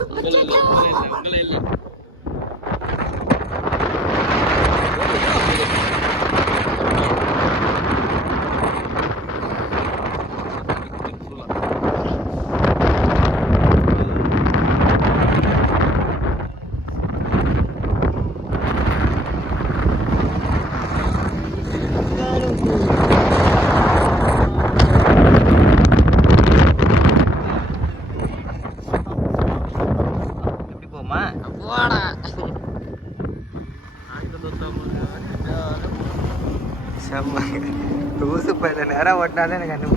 உங்களே இல்லை ரூசு பையில நேரம் ஓட்டினாலே எனக்கு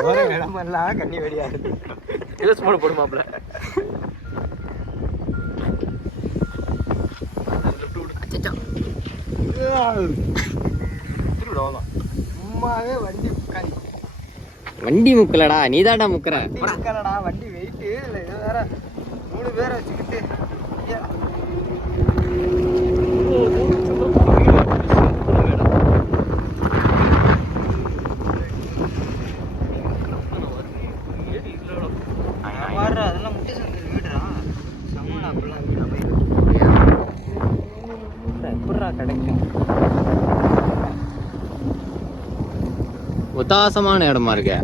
போற இடமெல்லாம் கண்ணி வெடியா இருக்கு. இலஸ் போட போடுமாப்ல சும்மாவே வண்டி முக்காரி வண்டி முக்கலடா நீதாடா முக்கற முக்கலடா வண்டி வெயிட்டு இல்லை இது வேற 3 பேரை வச்சுக்கிட்டு அதெல்லாம் முட்டை சந்தை வீடுடா சம்மடா அப்படிலாம் வீடா எப்படா கிடைக்கும் உதாசமான இடமா இருக்க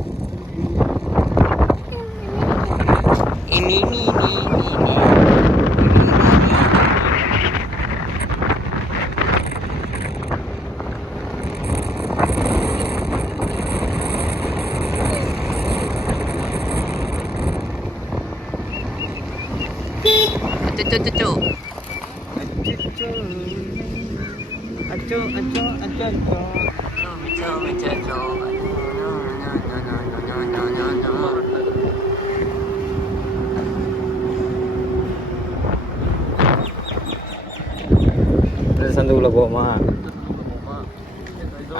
அச்சோ அச்சோ அச்சோ அச்சோ அச்சோ சந்துக்குள்ள போமா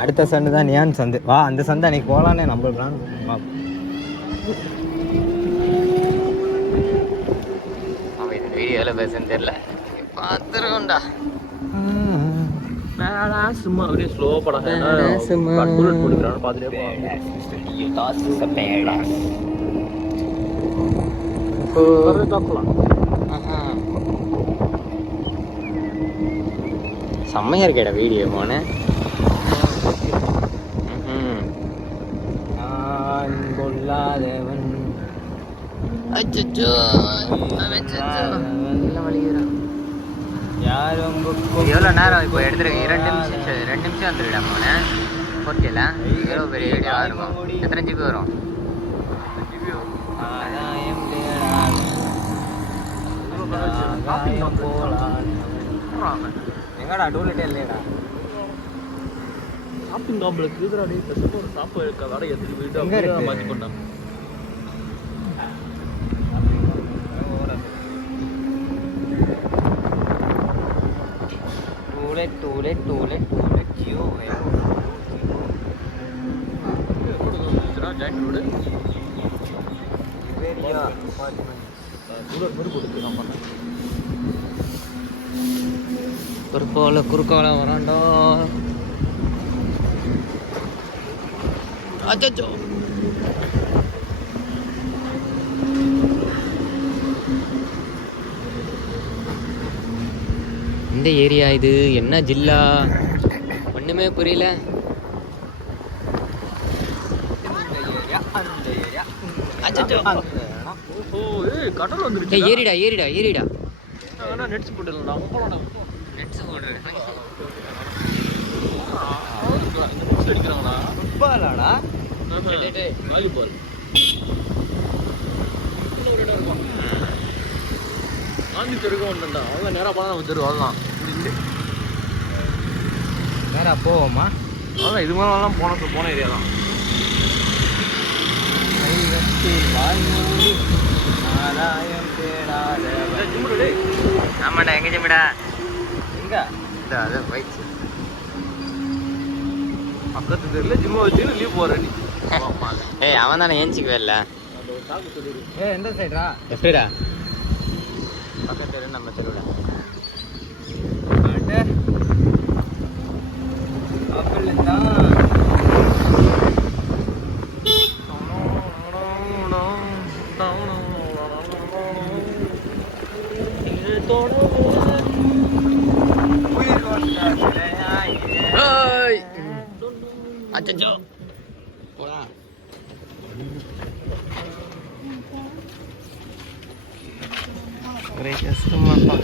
அடுத்த சந்து தான் நியான் சந்து வா அந்த சந்தை அன்னைக்கு போகலான்னு நம்ம பிளான் வா அவன் இந்த வீடியோவில் பேசுன்னு தெரியல பார்த்துருக்கோண்டா சும்மா அப்படியே ஸ்லோ படம் பார்த்துட்டே செம்மையா இருக்கேடா வீடியோ போன கொள்ளாதவன் அச்சோ யாரும் எவ்வளோ நேரம் இப்போ எடுத்துருக்கேன் 2 நிமிஷம் வந்துருக்கா போனேன் ஓகேல எவ்வளோ பெரிய வீடியோ இருக்கும் எத்தனை ஜிபி வரும் எங்கடா டூலெட்டே இல்லையடா ஷாப்பிங் காம்ப்ளெக்ஸ் இருக்குடா டேய் பெருசா ஒரு ஷாப் இருக்க வட எடுத்து போயிட்டு மாத்தி பண்ணான் टूले जियो है ஜாயின் ரோடு வேரியா குறுக்கால வராண்டா அச்சோ இந்த ஏரியா இது என்ன ஜில்லா ஒண்ணுமே புரியல கடல் வந்துருச்சு ஏறிடா நெட்ஸ் போட்டுடலாம் நெட்ஸ் போடுறேன் நெட்ஸ் அடிக்கிறாங்களா ஃபுட்பாலாடா வாலிபால் காந்தி தெருக்கும் ஒன்றுண்டா அவங்க நேராக போனால் நம்ம தெரு வரலாம் நேராக போவோமா அதான் இது மாதிரிலாம் போன ஏரியா தான் ஆமாண்டா எங்க ஜிம்மிடா எங்க அது போயிடுச்சு பக்கத்து தெருல ஜிம்மை வச்சு லீவ் போற நீ ஏய் அவன் தானே ஏஞ்சிக்கவே இல்லை எந்த சைடா எப்படிடா பக்கத்து தெரு நம்ம தெருவில் உயிர் கொண்ட ஏய் அச்சச்சோ போடா ஒரே கஷ்டமாப்பா